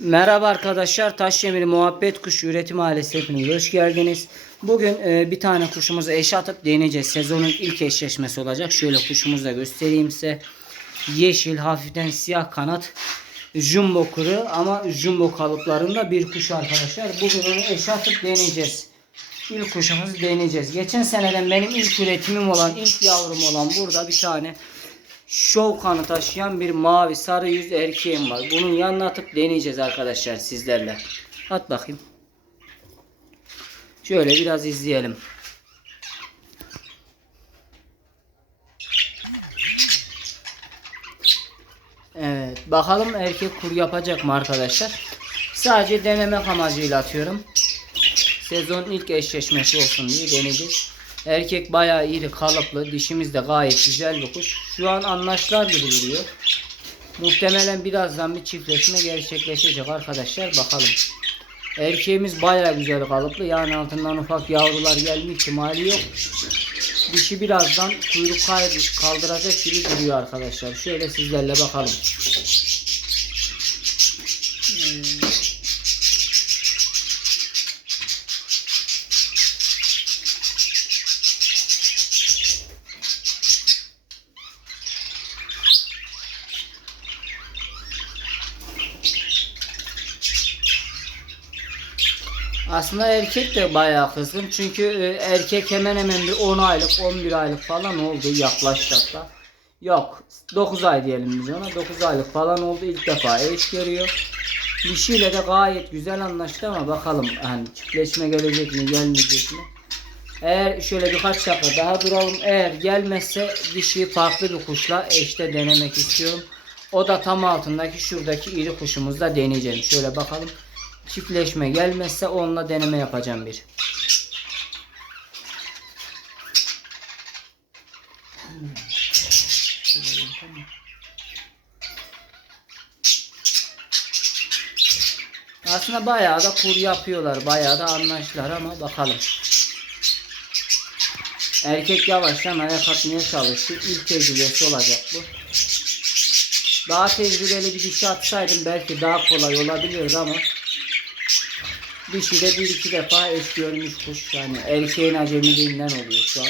Merhaba arkadaşlar. Taşyemiri Muhabbet Kuşu Üretim Ailesi hepiniz hoş geldiniz. Bugün e, bir tane kuşumuzu eşe atıp deneyeceğiz. Sezonun ilk eşleşmesi olacak. Şöyle kuşumuzu da göstereyim size. Yeşil, hafiften siyah kanat. Jumbo kırı ama jumbo kalıplarında bir kuş arkadaşlar. Bugün onu eşe atıp deneyeceğiz. İlk kuşumuzu deneyeceğiz. Geçen seneden benim ilk üretimim olan, ilk yavrum olan burada bir tane şov kanı taşıyan bir mavi sarı yüz erkeğim var. Bunun yanına atıp deneyeceğiz arkadaşlar sizlerle. At bakayım. Şöyle biraz izleyelim. Evet. Bakalım erkek kur yapacak mı arkadaşlar? Sadece denemek amacıyla atıyorum. Sezon ilk eşleşmesi olsun diye deneyeceğiz. Erkek bayağı iri kalıplı. Dişimiz de gayet güzel bir kuş. Şu an anlaşlar gibi duruyor. Muhtemelen birazdan bir çiftleşme gerçekleşecek arkadaşlar. Bakalım. Erkeğimiz bayağı güzel kalıplı. Yani altından ufak yavrular gelme ihtimali yok. Dişi birazdan kuyruk kaldıracak gibi duruyor arkadaşlar. Şöyle sizlerle bakalım. Aslında erkek de bayağı kızgın. Çünkü e, erkek hemen hemen bir 10 aylık 11 aylık falan oldu yaklaştı hatta. Yok 9 ay diyelim biz ona. 9 aylık falan oldu ilk defa eş görüyor. Dişiyle de gayet güzel anlaştı ama bakalım hani çiftleşme gelecek mi gelmeyecek mi? Eğer şöyle birkaç dakika daha duralım. Eğer gelmezse dişi farklı bir kuşla eşte denemek istiyorum. O da tam altındaki şuradaki iri kuşumuzla deneyeceğim. Şöyle bakalım. Çiftleşme gelmezse onunla deneme yapacağım bir. Aslında bayağı da kur yapıyorlar. Bayağı da anlaştılar ama bakalım. Erkek yavaştan ayak atmaya çalıştı. İlk tecrübesi olacak bu. Daha tecrübeli bir dişi atsaydım belki daha kolay olabilirdi ama dişi de bir iki defa eş görmüş kuş. Yani erkeğin acemiliğinden oluyor şu an.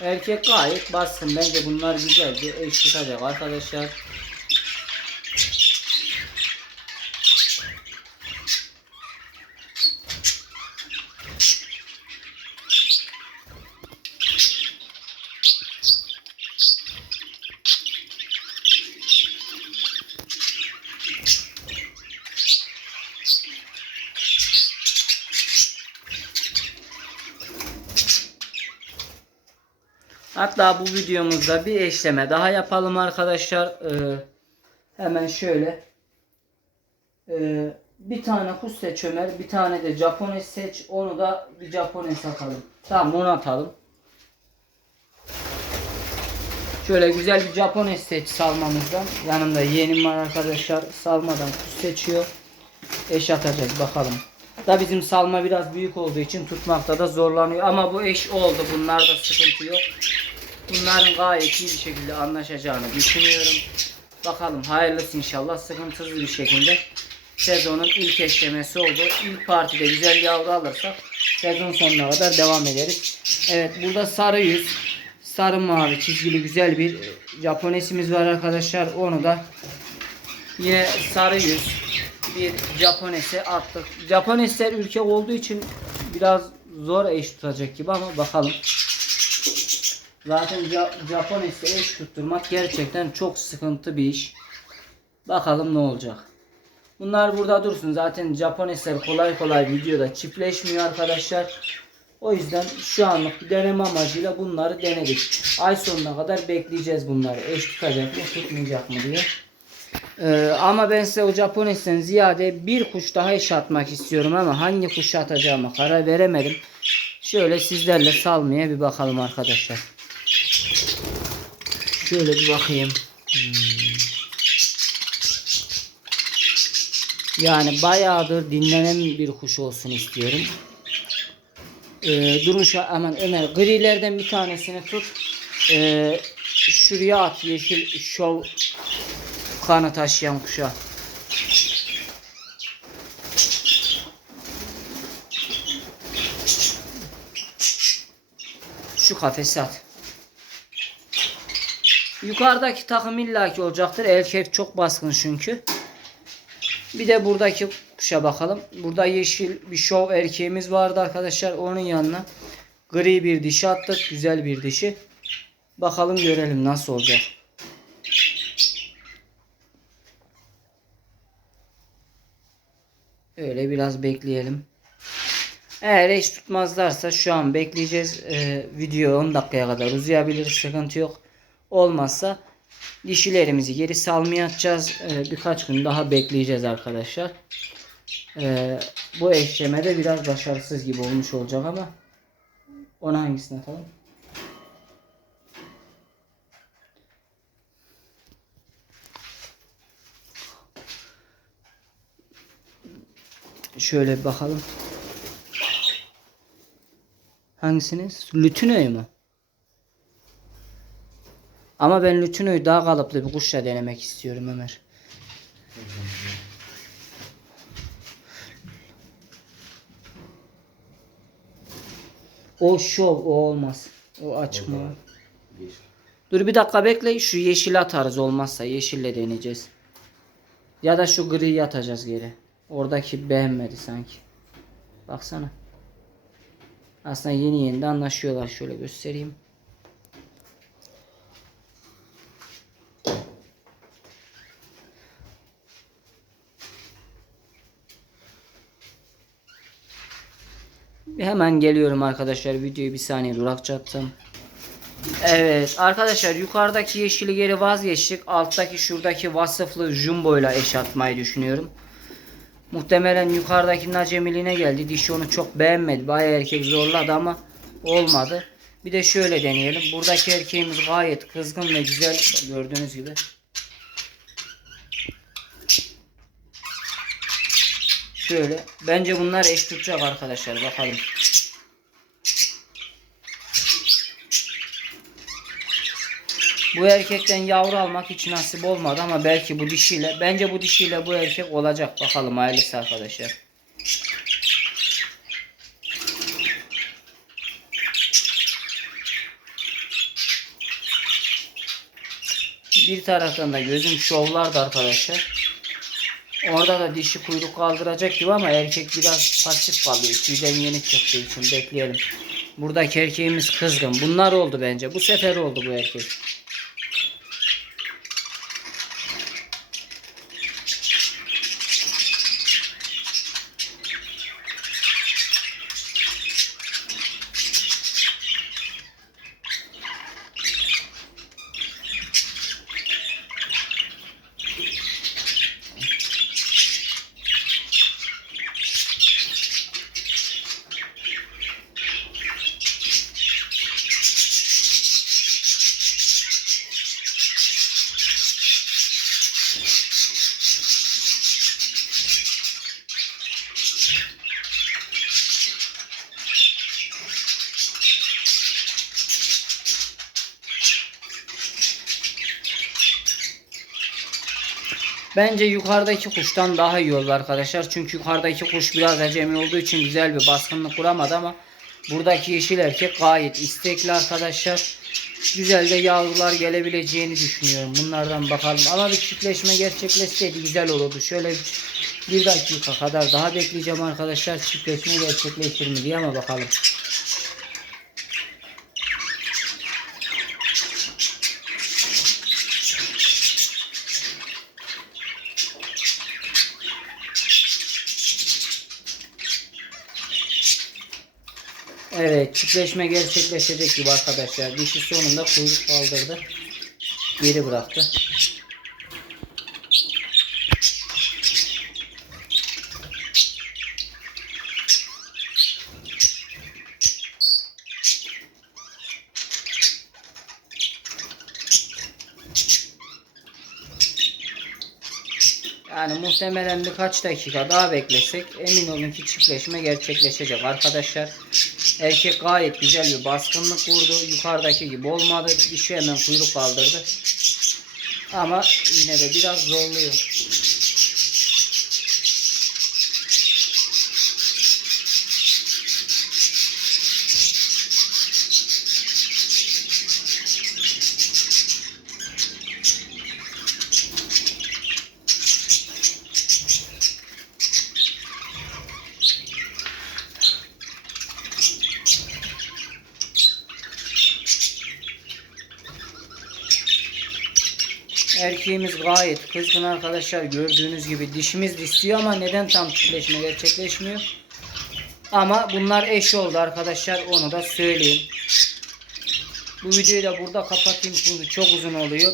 Erkek gayet bassın. Bence bunlar güzeldi. Eş tutacak arkadaşlar. Hatta bu videomuzda bir eşleme daha yapalım arkadaşlar. Ee, hemen şöyle. Ee, bir bir kuş seç Ömer. Bir tane de Japones seç. Onu da bir Japones atalım. Tamam onu atalım. Şöyle güzel bir Japones seç salmamızdan. Yanımda yeğenim var arkadaşlar. Salmadan kuş seçiyor. Eş atacak bakalım. Da bizim salma biraz büyük olduğu için tutmakta da zorlanıyor. Ama bu eş oldu. Bunlarda sıkıntı yok. Bunların gayet iyi bir şekilde anlaşacağını düşünüyorum. Bakalım hayırlısı inşallah sıkıntısız bir şekilde sezonun ilk eşlemesi oldu. İlk partide güzel yavru alırsak sezon sonuna kadar devam ederiz. Evet burada sarı yüz, sarı mavi çizgili güzel bir Japonesimiz var arkadaşlar. Onu da yine sarı yüz bir Japones'e attık. Japonesler ülke olduğu için biraz zor eş tutacak gibi ama bakalım. Zaten Ja- Japones'te eş tutturmak gerçekten çok sıkıntı bir iş. Bakalım ne olacak. Bunlar burada dursun. Zaten Japonesler kolay kolay videoda çiftleşmiyor arkadaşlar. O yüzden şu anlık bir deneme amacıyla bunları denedik. Ay sonuna kadar bekleyeceğiz bunları. Eş tutacak mı tutmayacak mı diye. Ee, ama ben size o Japones'ten ziyade bir kuş daha eş atmak istiyorum ama hangi kuş atacağıma karar veremedim. Şöyle sizlerle salmaya bir bakalım arkadaşlar. Şöyle bir bakayım. Hmm. Yani bayağıdır dinlenen bir kuş olsun istiyorum. Ee, durun şu hemen Ömer grilerden bir tanesini tut. Ee, şuraya at yeşil şov kanı taşıyan kuşa. Şu kafesi at. Yukarıdaki takım illaki olacaktır. Erkek çok baskın çünkü. Bir de buradaki kuşa bakalım. Burada yeşil bir şov erkeğimiz vardı arkadaşlar. Onun yanına gri bir dişi attık. Güzel bir dişi. Bakalım görelim nasıl olacak. Öyle biraz bekleyelim. Eğer eş tutmazlarsa şu an bekleyeceğiz. Ee, video 10 dakikaya kadar uzayabilir. Sıkıntı yok. Olmazsa dişilerimizi geri salmaya atacağız. Ee, birkaç gün daha bekleyeceğiz arkadaşlar. Ee, bu eşleme de biraz başarısız gibi olmuş olacak ama ona hangisini atalım? Şöyle bir bakalım. Hangisiniz? Lütinoy mu? Ama ben Lütino'yu daha kalıplı bir kuşla denemek istiyorum Ömer. O şov o olmaz. O açık mı? Dur bir dakika bekle. Şu yeşil atarız olmazsa. Yeşille deneyeceğiz. Ya da şu griyi atacağız geri. Oradaki beğenmedi sanki. Baksana. Aslında yeni yeni de anlaşıyorlar. Şöyle göstereyim. Hemen geliyorum arkadaşlar. Videoyu bir saniye durakçattım. Evet arkadaşlar yukarıdaki yeşili geri vazgeçtik. Alttaki şuradaki vasıflı jumbo ile eş atmayı düşünüyorum. Muhtemelen yukarıdaki acemiliğine geldi. Dişi onu çok beğenmedi. Bayağı erkek zorladı ama olmadı. Bir de şöyle deneyelim. Buradaki erkeğimiz gayet kızgın ve güzel gördüğünüz gibi. Şöyle. Bence bunlar eş tutacak arkadaşlar. Bakalım. Bu erkekten yavru almak hiç nasip olmadı ama belki bu dişiyle bence bu dişiyle bu erkek olacak bakalım ailesi arkadaşlar. Bir taraftan da gözüm şovlardı arkadaşlar. Orada da dişi kuyruk kaldıracak gibi ama erkek biraz pasif kalıyor. Tüyden yeni çıktığı için bekleyelim. Buradaki erkeğimiz kızgın. Bunlar oldu bence. Bu sefer oldu bu erkek. Bence yukarıdaki kuştan daha iyi oldu arkadaşlar. Çünkü yukarıdaki kuş biraz acemi olduğu için güzel bir baskınlık kuramadı ama buradaki yeşil erkek gayet istekli arkadaşlar. Güzel de yavrular gelebileceğini düşünüyorum. Bunlardan bakalım. Ama bir çiftleşme gerçekleşseydi güzel olurdu. Şöyle bir, dakika kadar daha bekleyeceğim arkadaşlar. Çiftleşme gerçekleşir mi diye ama bakalım. Evet çiftleşme gerçekleşecek gibi arkadaşlar. Dişi sonunda kuyruk kaldırdı. Geri bıraktı. Yani muhtemelen birkaç dakika daha beklesek emin olun ki çiftleşme gerçekleşecek arkadaşlar. Erkek gayet güzel bir baskınlık kurdu. Yukarıdaki gibi olmadı. Dişi hemen kuyruk kaldırdı. Ama yine de biraz zorluyor. Erkeğimiz gayet kızgın arkadaşlar. Gördüğünüz gibi dişimiz de istiyor ama neden tam çiftleşme gerçekleşmiyor? Ama bunlar eş oldu arkadaşlar. Onu da söyleyeyim. Bu videoyu da burada kapatayım çünkü çok uzun oluyor.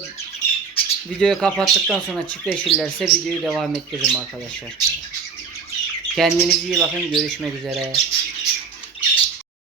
Videoyu kapattıktan sonra çiftleşirlerse videoyu devam ettiririm arkadaşlar. Kendinize iyi bakın. Görüşmek üzere.